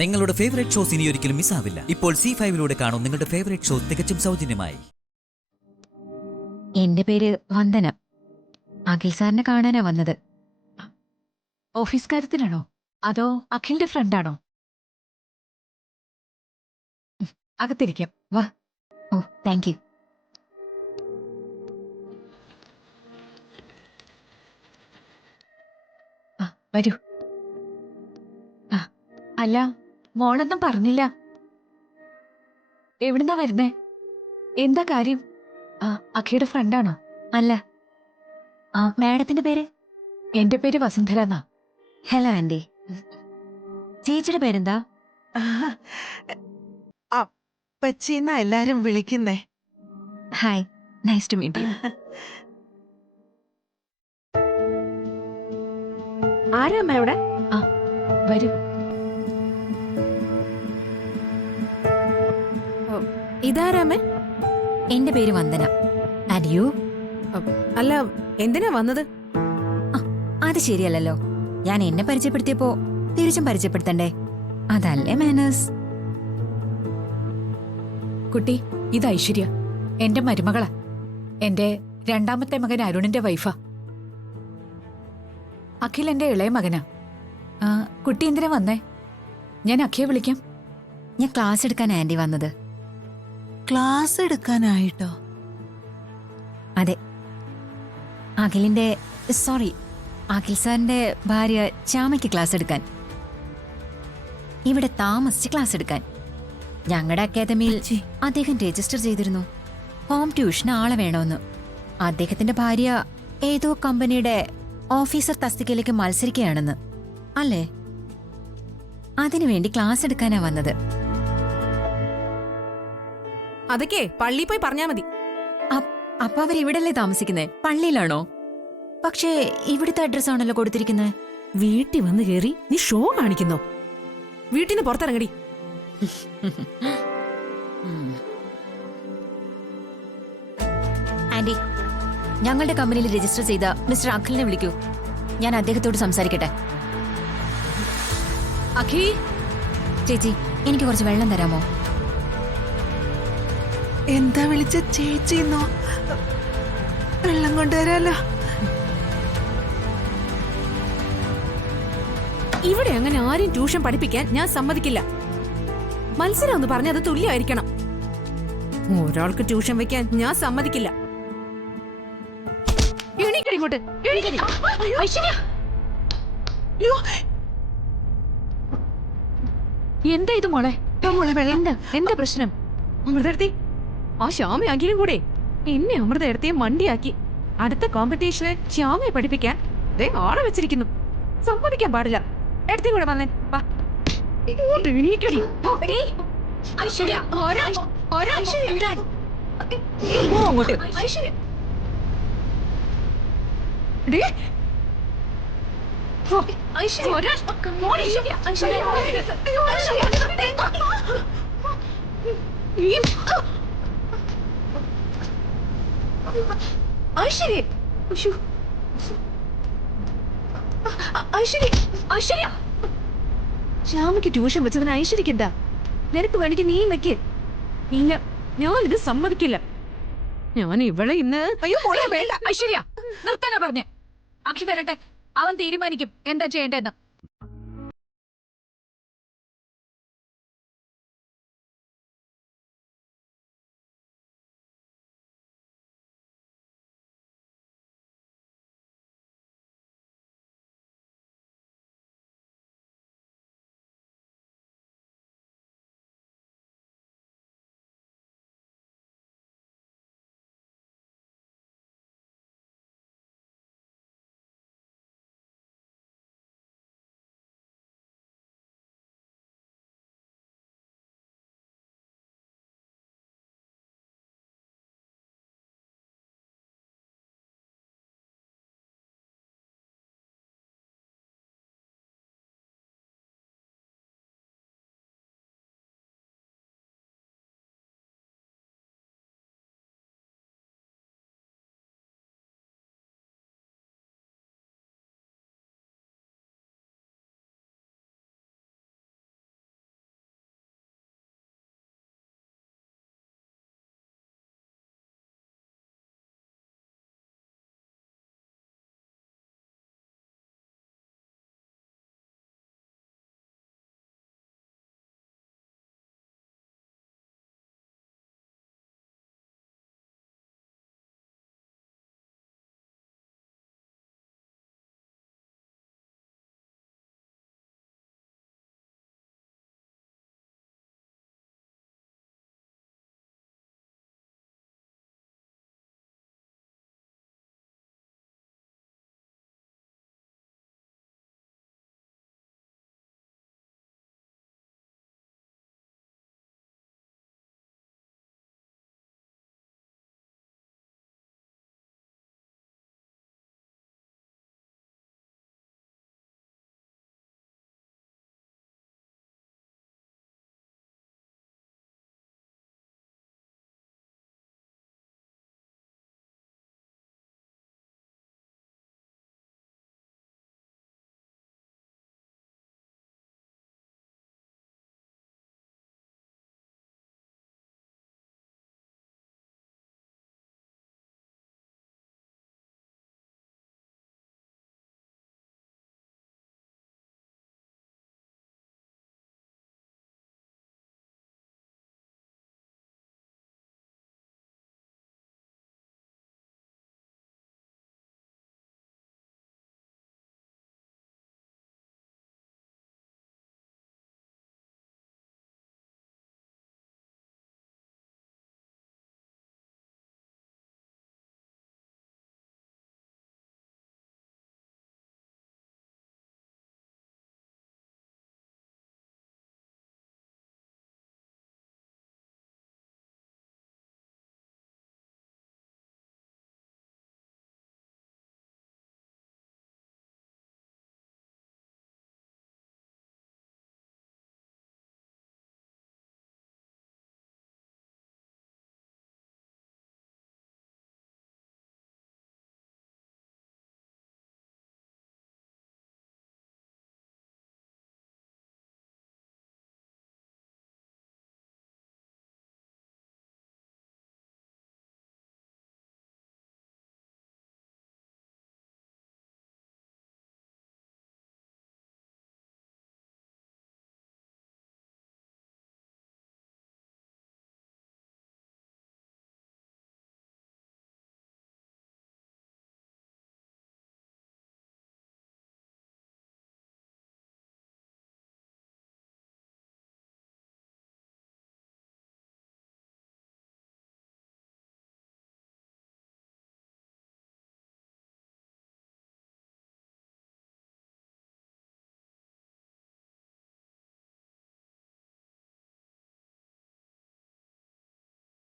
നിങ്ങളുടെ favourite shows ഇനി ഒരിക്കലും മിസ്സാവില്ല. ഇപ്പോൾ C5ലൂടെ കാണും നിങ്ങളുടെ ഫേവറേറ്റ് ഷോ തികച്ചും സൗജന്യമായി. എന്റെ പേര് വന്ദന. അഖിൽ സാറിനെ കാണാനാ വന്നത്. ഓഫീസ് കാര്യത്തിലാണോ അതോ അഖിലിന്റെ ഫ്രണ്ടാണോ? അകത്തിരിക്കാം, വാ. ഓ, താങ്ക് യു. വരൂ. അല്ല, മോളൊന്നും പറഞ്ഞില്ല. എവിടുന്നാ വരുന്നേ? എന്താ കാര്യം? അഖിയുടെ ഫ്രണ്ടാണോ? അല്ല. മാഡത്തിന്റെ പേര്? എന്റെ പേര് വസുന്ധര എന്നാ. Hello aunty. ചേച്ചിയുടെ പേരെന്താ? അപ്പച്ചിന്നാ എല്ലാരും വിളിക്കുന്നേ. Hi, nice to meet you. ആരാമ്മ ഇവിടെ? വരൂ. ഇതാരാമേ? എന്റെ പേര് വന്ദന. And you? അല്ല, എന്തിനാ വന്നത്? അത് ശരിയല്ലല്ലോ. ഞാൻ എന്നെ പരിചയപ്പെടുത്തിയപ്പോ തിരിച്ചും പരിചയപ്പെടുത്തണ്ടേ? അതല്ലേ മാനേഴ്സ്. കുട്ടി, ഇത് ഐശ്വര്യ, എന്റെ മരുമകളാ. എന്റെ രണ്ടാമത്തെ മകൻ അരുണിന്റെ വൈഫാ. അഖിൽ എന്റെ ഇളയ മകനാ. കുട്ടി എന്തിനാ വന്നേ? ഞാൻ അഖിയെ വിളിക്കാം. ഞാൻ ക്ലാസ് എടുക്കാൻ ആന്റി വന്നത്. ക്ലാസ് എടുക്കാനായിട്ടോ? അതെ, അഖിലിന്റെ സോറി അഖിൽ സാറിന്റെ ഭാര്യ ശ്യാമയ്ക്ക് ക്ലാസ് എടുക്കാൻ, ഇവിടെ താമസിച്ച് ക്ലാസ് എടുക്കാൻ. ഞങ്ങളുടെ അക്കാദമിയിൽ അദ്ദേഹം രജിസ്റ്റർ ചെയ്തിരുന്നു. ഹോം ട്യൂഷന് ആളെ വേണമെന്ന്. അദ്ദേഹത്തിന്റെ ഭാര്യ ഏതോ കമ്പനിയുടെ ഓഫീസർ തസ്തികയിലേക്ക് മത്സരിക്കുകയാണെന്ന്. അല്ലേ? അതിനുവേണ്ടി ക്ലാസ് എടുക്കാനാ വന്നത്. അതൊക്കെ പള്ളി പോയി പറഞ്ഞാ മതി. അപ്പൊ അവരിവിടല്ലേ താമസിക്കുന്നേ? പള്ളിയിലാണോ? പക്ഷേ ഇവിടുത്തെ അഡ്രസ് ആണല്ലോ കൊടുത്തിരിക്കുന്നത്. വീട്ടിൽ വന്ന് കേറി നീ ഷോ കാണിക്കുന്നോ? വീട്ടിന് പുറത്തിറങ്ങടി. ആന്റി, ഞങ്ങളുടെ കമ്പനിയിൽ രജിസ്റ്റർ ചെയ്ത മിസ്റ്റർ അഖിലിനെ വിളിക്കൂ. ഞാൻ അദ്ദേഹത്തോട് സംസാരിക്കട്ടെ. അഖി, ചേച്ചി, എനിക്ക് കുറച്ച് വെള്ളം തരാമോ? എന്താ വിളിച്ച ചേച്ചിന്നോ? വെള്ളം കൊണ്ടുവരാലോ. ഇവിടെ അങ്ങനെ ആരും ട്യൂഷൻ പഠിപ്പിക്കാൻ ഞാൻ സമ്മതിക്കില്ല. മത്സരം എന്ന് പറഞ്ഞത് തുല്യമായിരിക്കണം. ഒരാൾക്ക് ട്യൂഷൻ വെക്കാൻ ഞാൻ സമ്മതിക്കില്ല. എണീക്കടി ഇങ്ങോട്ട്, എണീക്കടി. ഐശ്വര്യ, എന്താ ഇത് മോളെ? എന്താ പ്രശ്നം? അമൃതേടത്തി, ആ ശ്യാമയാങ്കിലും കൂടെ എന്നെ അമൃതേടത്തിയെ മണ്ടിയാക്കി അടുത്ത കോമ്പറ്റീഷന് ശ്യാമയെ പഠിപ്പിക്കാൻ ആളെ വെച്ചിരിക്കുന്നു. സമ്മതിക്കാൻ പാടില്ല. എടുത്തി കൂടെ വന്നേ, വാ. എണീക്കടി. അങ്ങോട്ട്. ശ്യാമയ്ക്ക് ട്യൂഷൻ വെച്ചതിന് ഐശ്വര്യക്കെന്താ? നിനക്ക് വേണ്ടിട്ട് നീ വെക്ക്. ഇല്ല, ഞാനിത് സമ്മതിക്കില്ല. ഞാൻ ഇവളെ ഇന്ന് ഐശ്വര്യ, നിർത്താനാ പറഞ്ഞേ. അഖി വരട്ടെ, അവൻ തീരുമാനിക്കും എന്താ ചെയ്യേണ്ടതെന്ന്.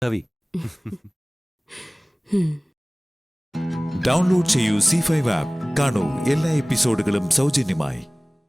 കവി. ഡൗൺലോഡ് ചെയ്യൂ C5 ആപ്പ്. കാണൂ എല്ലാ എപ്പിസോഡുകളും സൗജന്യമായി.